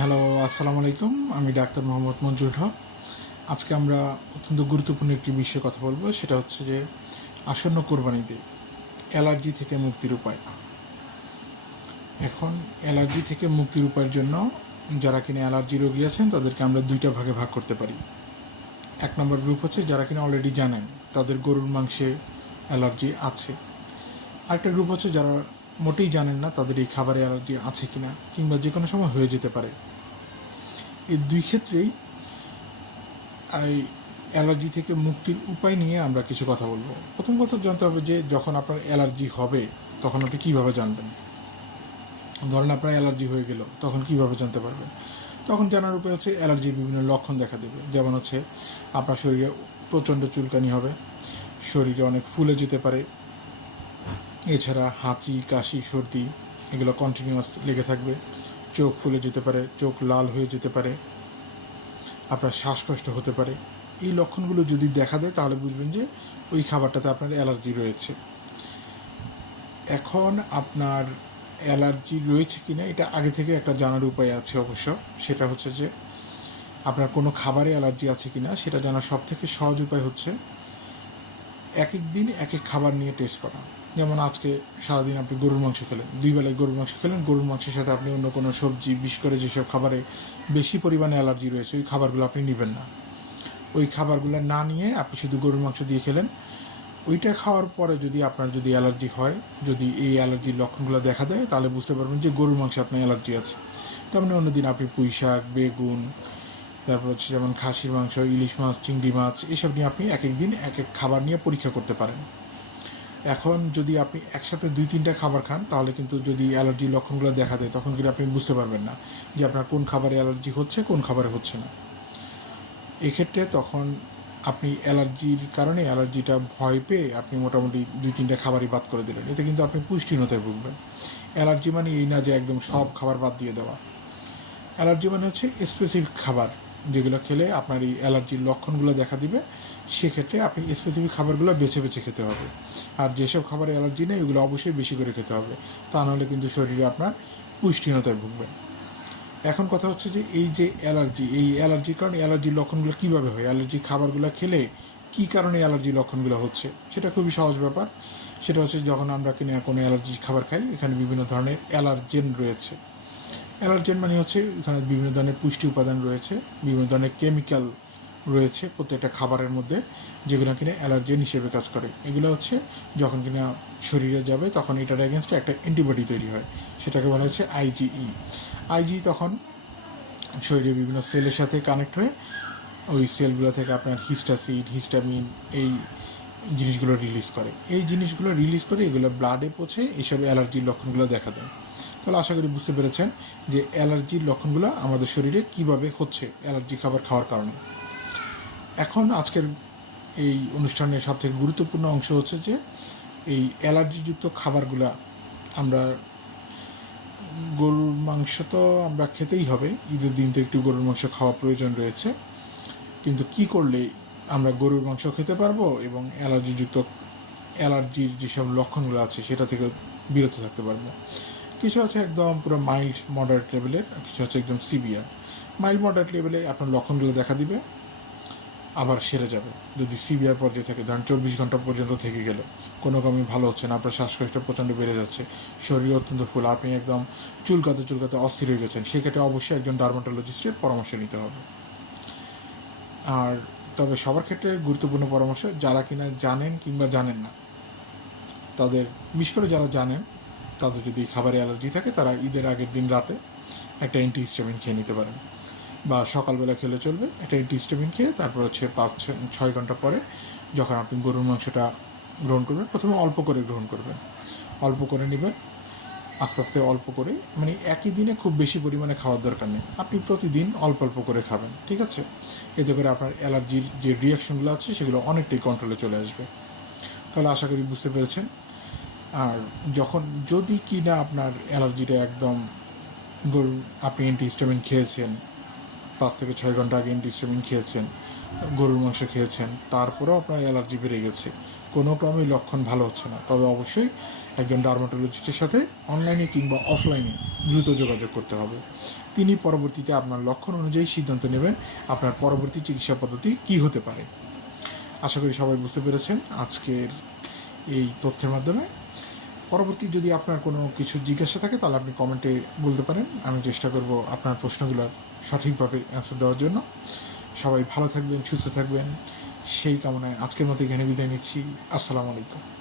Hello, আসসালামু আলাইকুম। আমি ডাক্তার মোহাম্মদ মঞ্জুর হক। আজকে আমরা অত্যন্ত গুরুত্বপূর্ণ একটি বিষয়ে কথা বলবো। সেটা হচ্ছে যে আসন্ন কোরবানিতে অ্যালার্জি থেকে মুক্তির উপায়। এখন অ্যালার্জি থেকে মুক্তির উপায়ের জন্য যারা কিনা অ্যালার্জি রোগী আছেন তাদেরকে আমরা দুইটা ভাগে ভাগ করতে পারি। এক নম্বর গ্রুপ হচ্ছে যারা কিনা অলরেডি জানেন তাদের গরুর মাংসে অ্যালার্জি আছে। আরেকটা গ্রুপ হচ্ছে যারা মোটেই জানেন না তাদের এই খাবারে অ্যালার্জি আছে কিনা, কিংবা যে কোনো সময় হয়ে যেতে পারে। এই দুই ক্ষেত্রেই এই অ্যালার্জি থেকে মুক্তির উপায় নিয়ে আমরা কিছু কথা বলবো। প্রথম কথা জানতে হবে যে যখন আপনার অ্যালার্জি হবে তখন আপনি কীভাবে জানবেন। ধরেন আপনার অ্যালার্জি হয়ে গেল, তখন কীভাবে জানতে পারবেন? তখন জানার উপায় হচ্ছে অ্যালার্জির বিভিন্ন লক্ষণ দেখা দেবে। যেমন হচ্ছে আপনার শরীরে প্রচণ্ড চুলকানি হবে, শরীরে অনেক ফুলে যেতে পারে, এছাড়া হাঁচি, কাশি, সর্দি এগুলো কন্টিনিউয়াস লেগে থাকবে, চোখ ফুলে যেতে পারে, চোখ লাল হয়ে যেতে পারে, আপনার শ্বাসকষ্ট হতে পারে। এই লক্ষণগুলো যদি দেখা দেয় তাহলে বুঝবেন যে ওই খাবারটাতে আপনার অ্যালার্জি রয়েছে। এখন আপনার অ্যালার্জি রয়েছে কি না এটা আগে থেকে একটা জানার উপায় আছে অবশ্য। সেটা হচ্ছে যে আপনার কোনো খাবারে অ্যালার্জি আছে কি না সেটা জানার সবথেকে সহজ উপায় হচ্ছে এক এক দিন এক এক খাবার নিয়ে টেস্ট করা। যেমন আজকে সারাদিন আপনি গরুর মাংস খেলেন, দুই বেলায় গরুর মাংস খেলেন, গরুর মাংসের সাথে আপনি অন্য কোনো সবজি, বিশেষ করে যেসব খাবারে বেশি পরিমাণে অ্যালার্জি রয়েছে ওই খাবারগুলো আপনি নেবেন না। ওই খাবারগুলো না নিয়ে আপনি শুধু গরুর মাংস দিয়ে খেলেন। ওইটা খাওয়ার পরে যদি আপনার যদি অ্যালার্জি হয়, যদি এই অ্যালার্জির লক্ষণগুলো দেখা দেয় তাহলে বুঝতে পারবেন যে গরুর মাংসে আপনার অ্যালার্জি আছে। তার মানে অন্যদিন আপনি পুঁই শাক, বেগুন, তারপর হচ্ছে যেমন খাসির মাংস, ইলিশ মাছ, চিংড়ি মাছ এসব নিয়ে আপনি এক এক দিন এক এক খাবার নিয়ে পরীক্ষা করতে পারেন। এখন যদি আপনি একসাথে 2-3টা খাবার খান তাহলে কিন্তু যদি অ্যালার্জির লক্ষণগুলো দেখা দেয় তখন কিন্তু আপনি বুঝতে পারবেন না যে আপনার কোন খাবারে অ্যালার্জি হচ্ছে, কোন খাবারে হচ্ছে না। এক্ষেত্রে তখন আপনি অ্যালার্জির কারণে অ্যালার্জিটা ভয় পেয়ে আপনি মোটামুটি 2-3টা খাবারই বাদ করে দিলেন, এতে কিন্তু আপনি পুষ্টিহীনতায় ভুগবেন। অ্যালার্জি মানে এই না যে একদম সব খাবার বাদ দিয়ে দেওয়া। অ্যালার্জি মানে হচ্ছে স্পেসিফিক খাবার যেগুলো খেলে আপনার এই অ্যালার্জির লক্ষণগুলো দেখা দিবে। সেক্ষেত্রে আপনি স্পেসিফিক খাবারগুলো বেছে বেছে খেতে হবে। আর যেসব খাবারে অ্যালার্জি নেই এগুলো অবশ্যই বেশি করে খেতে হবে, তা নাহলে কিন্তু শরীরে আপনার পুষ্টিহীনতায় ভুগবেন। এখন কথা হচ্ছে যে এই যে অ্যালার্জি, এই অ্যালার্জির কারণে অ্যালার্জির লক্ষণগুলো কীভাবে হয়, অ্যালার্জির খাবারগুলো খেলে কী কারণে অ্যালার্জির লক্ষণগুলো হচ্ছে, সেটা খুবই সহজ ব্যাপার। সেটা হচ্ছে যখন আমরা কিনে কোনো অ্যালার্জির খাবার খাই এখানে বিভিন্ন ধরনের অ্যালার্জেন রয়েছে। অ্যালার্জেন মানে হচ্ছে এখানে বিভিন্ন ধরনের পুষ্টি উপাদান রয়েছে, বিভিন্ন ধরনের কেমিক্যাল রয়েছে প্রত্যেকটা খাবারের মধ্যে, যেগুলো কিনা অ্যালার্জেন হিসেবে কাজ করে। এগুলো হচ্ছে যখন কিনা শরীরে যাবে তখন এটার এগেনস্টে একটা অ্যান্টিবডি তৈরি হয়, সেটাকে বলা হচ্ছে আইজিই। আইজি তখন শরীরে বিভিন্ন সেলের সাথে কানেক্ট হয়ে ওই সেলগুলো থেকে আপনার হিস্টাসিড, হিস্টামিন এই জিনিসগুলো রিলিজ করে। এই জিনিসগুলো রিলিজ করে এগুলো ব্লাডে পৌঁছে এইসব অ্যালার্জির লক্ষণগুলো দেখা দেয়। তাহলে আশা করি বুঝতে পেরেছেন যে অ্যালার্জির লক্ষণগুলো আমাদের শরীরে কীভাবে হচ্ছে অ্যালার্জি খাবার খাওয়ার কারণে। এখন আজকের এই অনুষ্ঠানের সবথেকে গুরুত্বপূর্ণ অংশ হচ্ছে যে এই অ্যালার্জিযুক্ত খাবারগুলো আমরা, গরুর মাংস তো আমরা খেতেই হবে, ঈদের দিন তো একটু গরুর মাংস খাওয়া প্রয়োজন রয়েছে, কিন্তু কি করলে আমরা গরুর মাংস খেতে পারবো এবং অ্যালার্জির যেসব লক্ষণগুলো আছে সেটা থেকে বিরত থাকতে পারবো। কিছু আছে একদম পুরো মাইল্ড মডারেট লেভেলের, কিছু আছে একদম সিভিয়ার। মাইল্ড মডারেট লেভেলে আপনার লক্ষণগুলো দেখা দিবে আবার সেরে যাবে। যদি সিভিয়ার পর্যায়ে থাকে, ধরেন 24 ঘন্টা পর্যন্ত থেকে গেল, কোনো ক্রমে ভালো হচ্ছে না, আপনার শ্বাসকষ্ট প্রচণ্ড বেড়ে যাচ্ছে, শরীর অত্যন্ত ফুল, আপনি একদম চুলকাতে চুলকাতে অস্থির হয়ে গেছেন, সেক্ষেত্রে অবশ্যই একজন ডার্মাটোলজিস্টের পরামর্শ নিতে হবে। আর তবে সবার ক্ষেত্রে গুরুত্বপূর্ণ পরামর্শ, যারা কিনা জানেন কিংবা জানেন না তাদের, বিশেষ করে যারা জানেন তাদের যদি খাবারে অ্যালার্জি থাকে তারা ঈদের আগের দিন রাতে একটা অ্যান্টিহিস্টামিন খেয়ে নিতে পারেন, বা সকালবেলা খেলে চলবে। একটা অ্যান্টিহিস্টামিন খেয়ে তারপর হচ্ছে 5-6 ঘন্টা পরে যখন আপনি গরুর মাংসটা গ্রহণ করবেন, প্রথমে অল্প করে গ্রহণ করবেন, অল্প করে নেবেন, আস্তে আস্তে অল্প করে, মানে একই দিনে খুব বেশি পরিমাণে খাওয়ার দরকার নেই, আপনি প্রতিদিন অল্প অল্প করে খাবেন, ঠিক আছে? এতে করে আপনার অ্যালার্জির যে রিয়াকশনগুলো আছে সেগুলো অনেকটাই কন্ট্রোলে চলে আসবে। তাহলে আশা করি বুঝতে পেরেছেন। আর যখন যদি কি না আপনার অ্যালার্জিটা একদম আপনি অ্যান্টিহিস্টামিন খেয়েছেন, 5 থেকে 6 ঘন্টা আগে অ্যান্টিহিস্টামিন খেয়েছেন, গরুর মাংস খেয়েছেন, তারপরেও আপনার অ্যালার্জি বেড়ে গেছে, কোনো ক্রমেই লক্ষণ ভালো হচ্ছে না, তবে অবশ্যই একজন ডার্মাটোলজিস্টের সাথে অনলাইনে কিংবা অফলাইনে দ্রুত যোগাযোগ করতে হবে। তিনি পরবর্তীতে আপনার লক্ষণ অনুযায়ী সিদ্ধান্ত নেবেন আপনার পরবর্তী চিকিৎসা পদ্ধতি কী হতে পারে। আশা করি সবাই বুঝতে পেরেছেন আজকের এই তথ্যের মাধ্যমে। পরবর্তী যদি আপনার কোনো কিছু জিজ্ঞাসা থাকে তাহলে আপনি কমেন্টে বলতে পারেন, আমি চেষ্টা করব আপনার প্রশ্নগুলোর সঠিকভাবে অ্যান্সার দেওয়ার জন্য। সবাই ভালো থাকবেন, সুস্থ থাকবেন, সেই কামনায় আজকের মতো এখানে বিদায় নিচ্ছি। আসসালামু আলাইকুম।